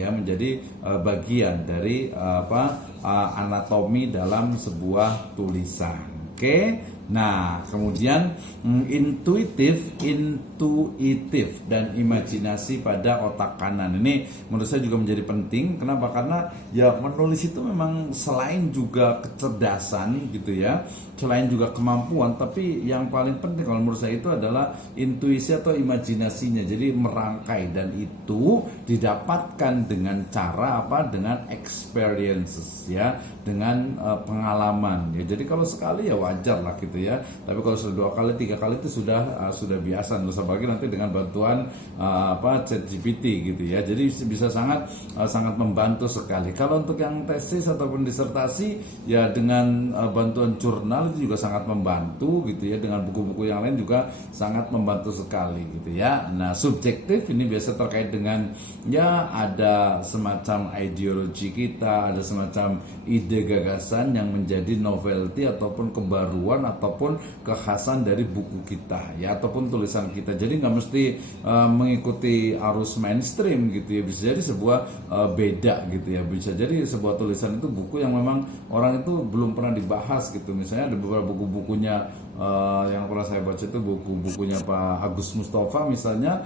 ya, menjadi bagian dari anatomi dalam sebuah tulisan. Oke. Nah, kemudian intuitif dan imajinasi pada otak kanan. Ini menurut saya juga menjadi penting. Kenapa? Karena ya menulis itu memang selain juga kecerdasan gitu ya, selain juga kemampuan, tapi yang paling penting kalau menurut saya itu adalah intuisi atau imajinasinya. Jadi merangkai, dan itu didapatkan dengan cara apa? Dengan experiences ya, dengan pengalaman ya. Jadi kalau sekali ya wajar lah gitu ya. Tapi kalau sudah 2 kali, 3 kali itu sudah biasa. Nggak usah bagi nanti dengan bantuan ChatGPT gitu ya. Jadi bisa sangat membantu sekali. Kalau untuk yang tesis ataupun disertasi ya dengan bantuan jurnal itu juga sangat membantu gitu ya. Dengan buku-buku yang lain juga sangat membantu sekali gitu ya. Nah, subjektif ini biasa terkait dengan ya ada semacam ideologi kita, ada semacam ide gagasan yang menjadi novelty ataupun kebaruan ataupun kekhasan dari buku kita ya, ataupun tulisan kita. Jadi nggak mesti mengikuti arus mainstream gitu ya. Bisa jadi sebuah beda gitu ya. Bisa jadi sebuah tulisan itu buku yang memang orang itu belum pernah dibahas gitu. Misalnya ada beberapa buku-bukunya yang pernah saya baca itu buku-bukunya Pak Agus Mustafa misalnya,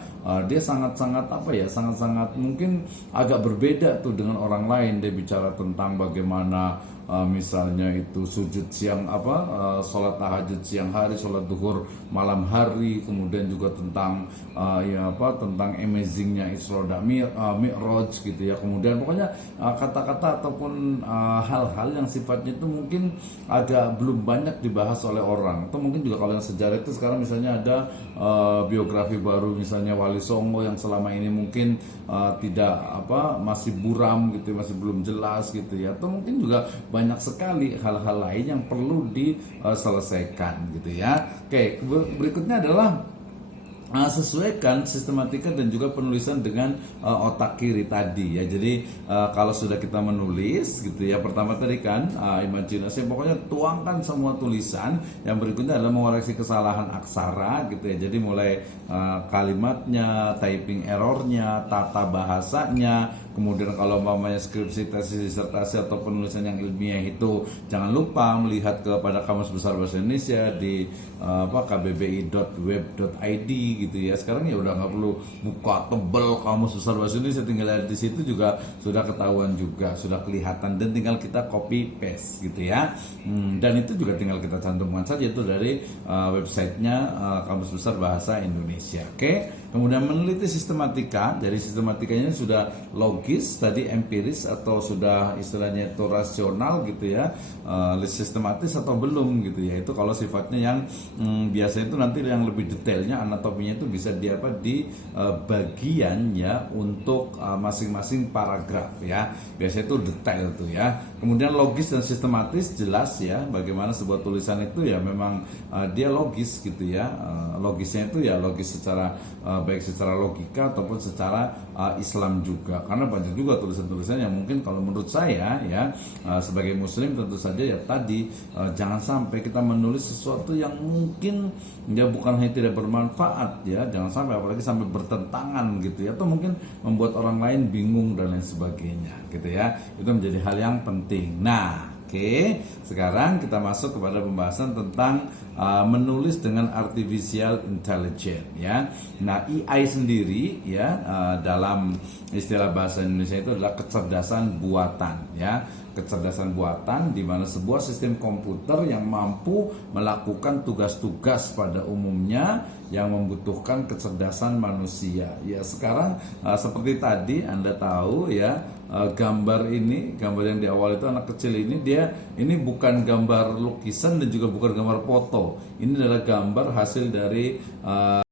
dia sangat-sangat sangat-sangat mungkin agak berbeda tuh dengan orang lain. Dia bicara tentang bagaimana misalnya itu sujud siang sholat tahajud siang hari, sholat duhur malam hari, kemudian juga tentang tentang amazingnya Isra dan Mi'raj gitu ya. Kemudian pokoknya kata-kata ataupun hal-hal yang sifatnya itu mungkin agak belum banyak dibahas oleh orang. Atau mungkin juga kalau yang sejarah itu sekarang misalnya ada biografi baru misalnya Wali Songo yang selama ini mungkin masih buram gitu, masih belum jelas gitu ya. Atau mungkin juga banyak sekali hal-hal lain yang perlu diselesaikan gitu ya. Oke, berikutnya adalah sesuaikan sistematika dan juga penulisan dengan otak kiri tadi ya. Jadi kalau sudah kita menulis gitu ya, pertama tadi kan imajinasi, pokoknya tuangkan semua tulisan. Yang berikutnya adalah mengoreksi kesalahan aksara gitu ya. Jadi mulai kalimatnya, typing errornya, tata bahasanya. Kemudian kalau umpamanya skripsi, tesis, disertasi atau penulisan yang ilmiah itu jangan lupa melihat kepada Kamus Besar Bahasa Indonesia di kbbi.web.id gitu ya. Sekarang ya udah nggak perlu buka tebel Kamus Besar Bahasa Indonesia, tinggal lihat di situ juga sudah ketahuan juga, sudah kelihatan, dan tinggal kita copy paste gitu ya. Dan itu juga tinggal kita cantumkan saja itu dari websitenya Kamus Besar Bahasa Indonesia. Oke. Kemudian meneliti sistematika. Jadi sistematikanya sudah logis, tadi empiris, atau sudah istilahnya itu rasional gitu ya, sistematis atau belum gitu ya. Itu kalau sifatnya yang biasanya itu nanti yang lebih detailnya anatominya itu bisa di bagian ya untuk masing-masing paragraf ya. Biasanya itu detail tuh ya. Kemudian logis dan sistematis, jelas ya bagaimana sebuah tulisan itu ya memang dia logis gitu ya. Logisnya itu ya logis secara baik secara logika ataupun secara Islam juga. Karena banyak juga tulisan-tulisan yang mungkin kalau menurut saya ya sebagai muslim tentu saja ya tadi jangan sampai kita menulis sesuatu yang mungkin ya bukan hanya tidak bermanfaat ya, jangan sampai apalagi sampai bertentangan gitu ya, atau mungkin membuat orang lain bingung dan lain sebagainya gitu ya. Itu menjadi hal yang penting. Nah, oke, sekarang kita masuk kepada pembahasan tentang menulis dengan artificial intelligence ya. Nah, AI sendiri ya dalam istilah bahasa Indonesia itu adalah kecerdasan buatan ya. Kecerdasan buatan di mana sebuah sistem komputer yang mampu melakukan tugas-tugas pada umumnya yang membutuhkan kecerdasan manusia. Ya, sekarang seperti tadi Anda tahu ya, gambar yang di awal itu anak kecil ini bukan gambar lukisan dan juga bukan gambar foto. Ini adalah gambar hasil dari